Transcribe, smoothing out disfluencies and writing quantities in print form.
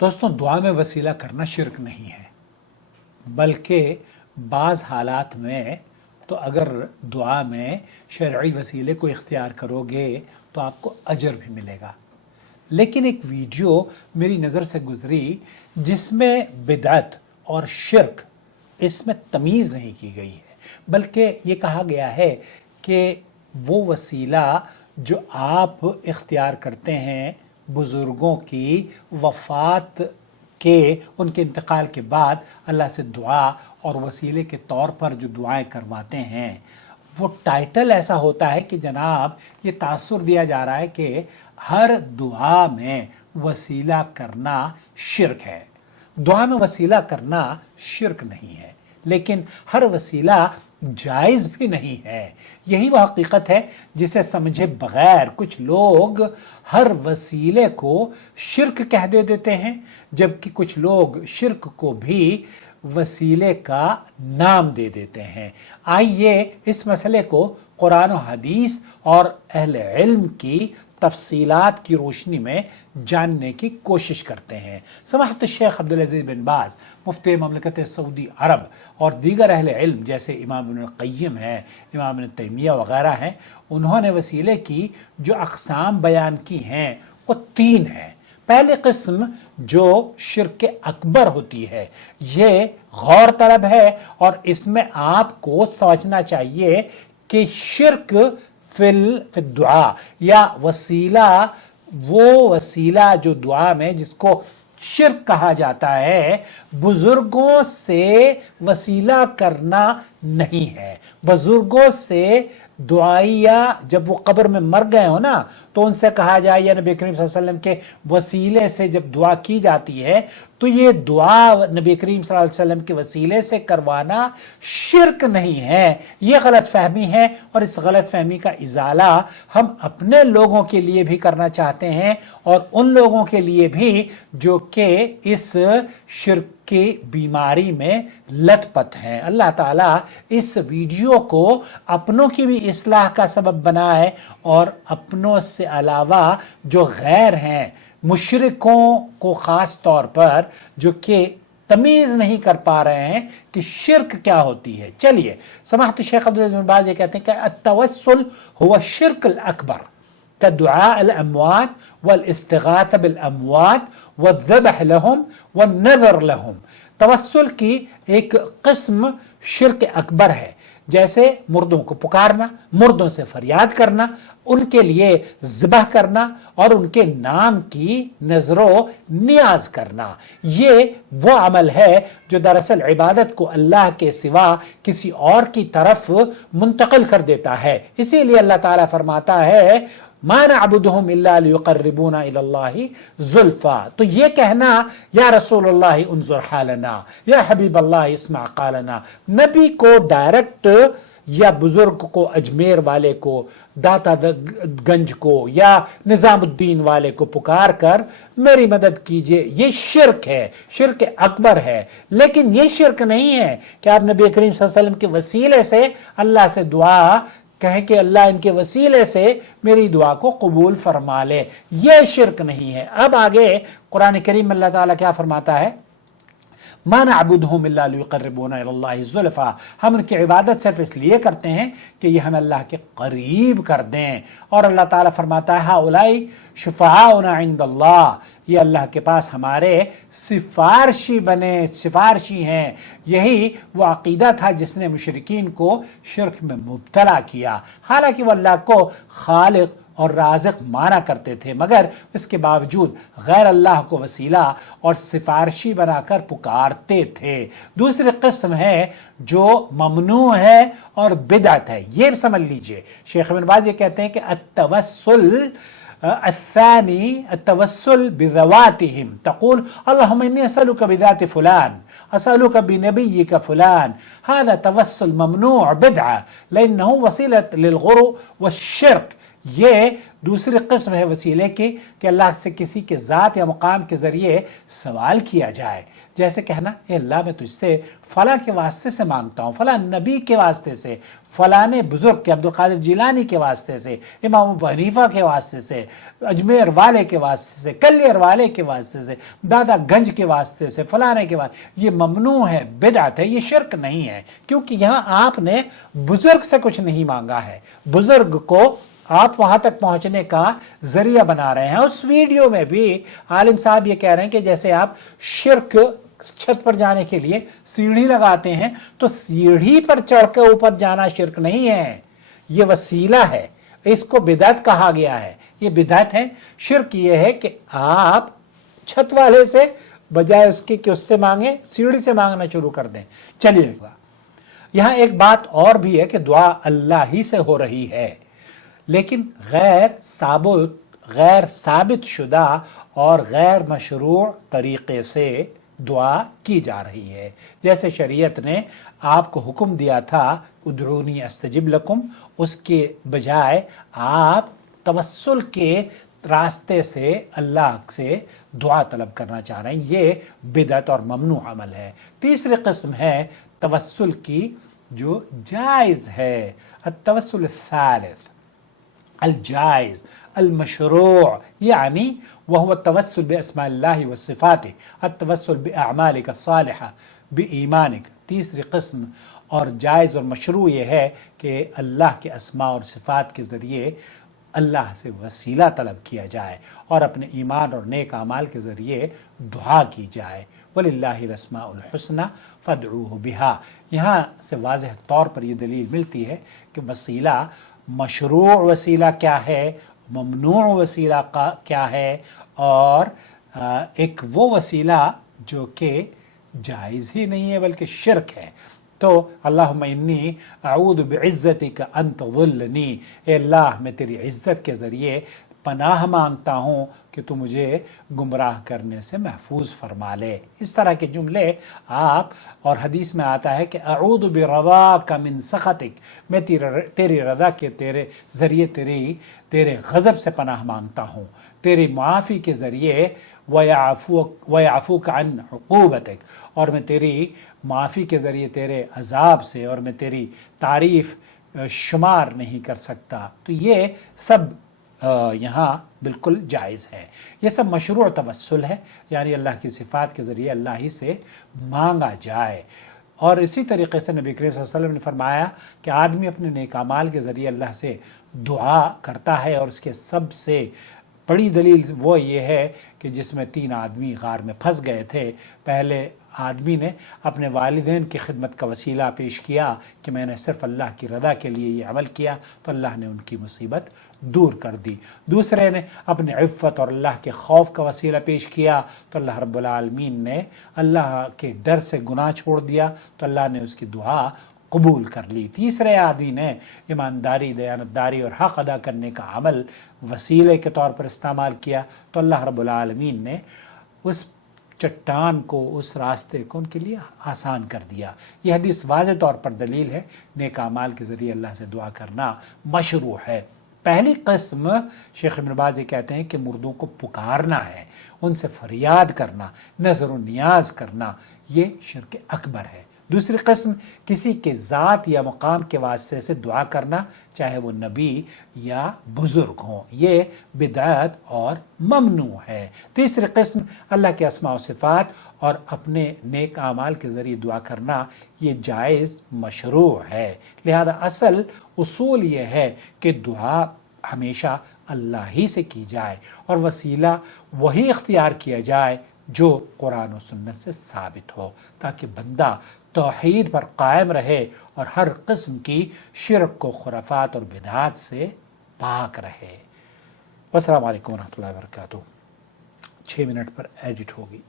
دوستوں، دعا میں وسیلہ کرنا شرک نہیں ہے، بلکہ بعض حالات میں تو اگر دعا میں شرعی وسیلے کو اختیار کرو گے تو آپ کو اجر بھی ملے گا۔ لیکن ایک ویڈیو میری نظر سے گزری جس میں بدعت اور شرک اس میں تمیز نہیں کی گئی ہے، بلکہ یہ کہا گیا ہے کہ وہ وسیلہ جو آپ اختیار کرتے ہیں بزرگوں کی وفات کے، ان کے انتقال کے بعد اللہ سے دعا اور وسیلے کے طور پر جو دعائیں کرواتے ہیں، وہ ٹائٹل ایسا ہوتا ہے کہ جناب یہ تاثر دیا جا رہا ہے کہ ہر دعا میں وسیلہ کرنا شرک ہے۔ دعا میں وسیلہ کرنا شرک نہیں ہے، لیکن ہر وسیلہ جائز بھی نہیں ہے۔ یہی وہ حقیقت ہے جسے سمجھے بغیر کچھ لوگ ہر وسیلے کو شرک کہہ دیتے ہیں، جبکہ کچھ لوگ شرک کو بھی وسیلے کا نام دے دیتے ہیں۔ آئیے اس مسئلے کو قرآن و حدیث اور اہل علم کی تفصیلات کی روشنی میں جاننے کی کوشش کرتے ہیں۔ سماحت الشیخ عبدالعزیز بن باز، مفتی مملکت سعودی عرب، اور دیگر اہل علم جیسے امام ابن القیم ہیں، امام ابن تیمیہ وغیرہ ہیں، انہوں نے وسیلے کی جو اقسام بیان کی ہیں وہ 3 ہیں۔ پہلی قسم جو شرک اکبر ہوتی ہے، یہ غور طلب ہے، اور اس میں آپ کو سمجھنا چاہیے کہ شرک فی الدعا یا وسیلہ، وہ وسیلہ جو دعا میں جس کو شرک کہا جاتا ہے، بزرگوں سے وسیلہ کرنا نہیں ہے۔ بزرگوں سے دعائیہ جب وہ قبر میں مر گئے ہو نا تو ان سے کہا جائے، یا نبی کریم صلی اللہ علیہ وسلم کے وسیلے سے جب دعا کی جاتی ہے تو یہ دعا نبی کریم صلی اللہ علیہ وسلم کے وسیلے سے کروانا شرک نہیں ہے۔ یہ غلط فہمی ہے، اور اس غلط فہمی کا ازالہ ہم اپنے لوگوں کے لیے بھی کرنا چاہتے ہیں، اور ان لوگوں کے لیے بھی جو کہ اس شرک کی بیماری میں لت پت ہیں۔ اللہ تعالیٰ اس ویڈیو کو اپنوں کی بھی اصلاح کا سبب بنا ہے، اور اپنوں سے علاوہ جو غیر ہیں، مشرکوں کو خاص طور پر، جو کہ تمیز نہیں کر پا رہے ہیں کہ شرک کیا ہوتی ہے۔ چلیے، سماحت الشیخ عبدالعزیز بن باز یہ کہتے ہیں کہ التوسل هو الشرک الاکبر كدعاء الاموات والاستغاثة بالاموات والذبح لهم والنذر لهم۔ توسل کی ایک قسم شرک اکبر ہے، جیسے مردوں کو پکارنا، مردوں سے فریاد کرنا، ان کے لیے ذبح کرنا اور ان کے نام کی نذر و نیاز کرنا۔ یہ وہ عمل ہے جو دراصل عبادت کو اللہ کے سوا کسی اور کی طرف منتقل کر دیتا ہے۔ اسی لیے اللہ تعالیٰ فرماتا ہے ما نعبدهم الا ليقربونا الى الله زلفا۔ تو یہ کہنا یا رسول اللہ انظر حالنا، یا حبیب اللہ اسمع قالنا، نبی کو ڈائریکٹ یا بزرگ کو، اجمیر والے کو، داتا گنج کو، یا نظام الدین والے کو پکار کر میری مدد کیجئے، یہ شرک ہے، شرک اکبر ہے۔ لیکن یہ شرک نہیں ہے کہ آپ نبی کریم صلی اللہ علیہ وسلم کے وسیلے سے اللہ سے دعا کہیں کہ اللہ ان کے وسیلے سے میری دعا کو قبول فرما لے، یہ شرک نہیں ہے۔ اب آگے قرآن کریم میں اللہ تعالیٰ کیا فرماتا ہے؟ ما نعبدهم الا ليقربونا الى الله زلفا۔ ہم ان کی عبادت صرف اس لیے کرتے ہیں کہ یہ ہمیں اللہ کے قریب کر دیں۔ اور اللہ تعالیٰ فرماتا ہے هؤلاء شفعاؤنا عند اللہ، یہ اللہ کے پاس ہمارے سفارشی بنے، سفارشی ہیں۔ یہی وہ عقیدہ تھا جس نے مشرکین کو شرک میں مبتلا کیا، حالانکہ وہ اللہ کو خالق اور رازق مانا کرتے تھے، مگر اس کے باوجود غیر اللہ کو وسیلہ اور سفارشی بنا کر پکارتے تھے۔ دوسری قسم ہے جو ممنوع ہے اور بدعت ہے، یہ سمجھ لیجئے۔ شیخ ابن باز یہ کہتے ہیں کہ التوسل الثاني التوسل بذواتهم، تقول اللهم إني أسألك بذات فلان، أسألك بنبيك فلان، هذا توسل ممنوع بدعة لأنه وسيلة للغرو والشرك۔ یہ دوسری قسم ہے وسیلے کی کہ اللہ سے کسی کے ذات یا مقام کے ذریعے سوال کیا جائے، جیسے کہنا اے اللہ میں تجھ سے فلاں کے واسطے سے مانگتا ہوں، فلاں نبی کے واسطے سے، فلاں بزرگ کے عبدالقادر جیلانی کے واسطے سے، امام ابو حنیفہ کے واسطے سے، اجمیر والے کے واسطے سے، کلیر والے کے واسطے سے، دادا گنج کے واسطے سے، فلانے کے واسطے۔ یہ ممنوع ہے، بدعت ہے، یہ شرک نہیں ہے، کیونکہ یہاں آپ نے بزرگ سے کچھ نہیں مانگا ہے، بزرگ کو آپ وہاں تک پہنچنے کا ذریعہ بنا رہے ہیں۔ اس ویڈیو میں بھی عالم صاحب یہ کہہ رہے ہیں کہ جیسے آپ شرک چھت پر جانے کے لیے سیڑھی لگاتے ہیں تو سیڑھی پر چڑھ کے اوپر جانا شرک نہیں ہے، یہ وسیلہ ہے، اس کو بدعت کہا گیا ہے، یہ بدعت ہے۔ شرک یہ ہے کہ آپ چھت والے سے بجائے اس کے کہ اس سے مانگیں، سیڑھی سے مانگنا شروع کر دیں۔ چلیے گا یہاں ایک بات اور بھی ہے کہ دعا اللہ ہی سے ہو رہی ہے، لیکن غیر ثابت شدہ اور غیر مشروع طریقے سے دعا کی جا رہی ہے۔ جیسے شریعت نے آپ کو حکم دیا تھا ادعونی استجب لکم، اس کے بجائے آپ توسل کے راستے سے اللہ سے دعا طلب کرنا چاہ رہے ہیں، یہ بدعت اور ممنوع عمل ہے۔ تیسری قسم ہے توسل کی جو جائز ہے، التوسل الثالث الجائز المشروع، یعنی وهو التوسل باسماء اللہ وصفاتہ، التوسل باعمالک الصالحہ بایمانک۔ تیسری قسم اور جائز اور مشروع یہ ہے کہ اللہ کے اسماء اور صفات کے ذریعے اللہ سے وسیلہ طلب کیا جائے اور اپنے ایمان اور نیک اعمال کے ذریعے دعا کی جائے۔ وَلِلَّهِ الْأَسْمَاءُ الْحُسْنَى فَادْعُوهُ بِهَا۔ یہاں سے واضح طور پر یہ دلیل ملتی ہے کہ وسیلہ، مشروع وسیلہ کیا ہے، ممنوع وسیلہ کیا ہے، اور ایک وہ وسیلہ جو کہ جائز ہی نہیں ہے بلکہ شرک ہے۔ تو اللہم انی اعوذ بعزتک ان تضلنی، اے اللہ میں تیری عزت کے ذریعے پناہ مانگتا ہوں کہ تو مجھے گمراہ کرنے سے محفوظ فرما لے۔ اس طرح کے جملے آپ، اور حدیث میں آتا ہے کہ اعوذ برضاک من سخطک، میں تیری رضا کے تیرے ذریعے تیرے غضب سے پناہ مانگتا ہوں، تیری معافی کے ذریعے وَيَعْفُوكَ عَنْ عُقُوبَتِكَ، اور میں تیری معافی کے ذریعے تیرے عذاب سے، اور میں تیری تعریف شمار نہیں کر سکتا۔ تو یہ سب یہاں بالکل جائز ہے، یہ سب مشروع توسل ہے، یعنی اللہ کی صفات کے ذریعے اللہ ہی سے مانگا جائے۔ اور اسی طریقے سے نبی کریم صلی اللہ علیہ وسلم نے فرمایا کہ آدمی اپنے نیک اعمال کے ذریعے اللہ سے دعا کرتا ہے، اور اس کے سب سے بڑی دلیل وہ یہ ہے کہ جس میں 3 آدمی غار میں پھنس گئے تھے۔ پہلے آدمی نے اپنے والدین کی خدمت کا وسیلہ پیش کیا کہ میں نے صرف اللہ کی رضا کے لیے یہ عمل کیا، تو اللہ نے ان کی مصیبت دور کر دی۔ دوسرے نے اپنے عفت اور اللہ کے خوف کا وسیلہ پیش کیا، تو اللہ رب العالمین نے اللہ کے ڈر سے گناہ چھوڑ دیا، تو اللہ نے اس کی دعا قبول کر لی۔ تیسرے آدمی نے ایمانداری، دیانتداری اور حق ادا کرنے کا عمل وسیلے کے طور پر استعمال کیا، تو اللہ رب العالمین نے اس چٹان کو، اس راستے کو ان کے لیے آسان کر دیا۔ یہ حدیث واضح طور پر دلیل ہے نیک اعمال کے ذریعے اللہ سے دعا کرنا مشروع ہے۔ پہلی قسم شیخ ابن باز کہتے ہیں کہ مردوں کو پکارنا ہے، ان سے فریاد کرنا، نظر و نیاز کرنا، یہ شرک اکبر ہے۔ دوسری قسم کسی کے ذات یا مقام کے واسطے سے دعا کرنا، چاہے وہ نبی یا بزرگ ہوں، یہ بدعت اور ممنوع ہے۔ تیسری قسم اللہ کے اسماء و صفات اور اپنے نیک اعمال کے ذریعے دعا کرنا، یہ جائز مشروع ہے۔ لہذا اصول یہ ہے کہ دعا ہمیشہ اللہ ہی سے کی جائے اور وسیلہ وہی اختیار کیا جائے جو قرآن و سنت سے ثابت ہو، تاکہ بندہ توحید پر قائم رہے اور ہر قسم کی شرک و خرافات اور بدعات سے پاک رہے۔ السلام علیکم ورحمۃ اللہ وبرکاتہ۔ 6 منٹ پر ایڈٹ ہوگی۔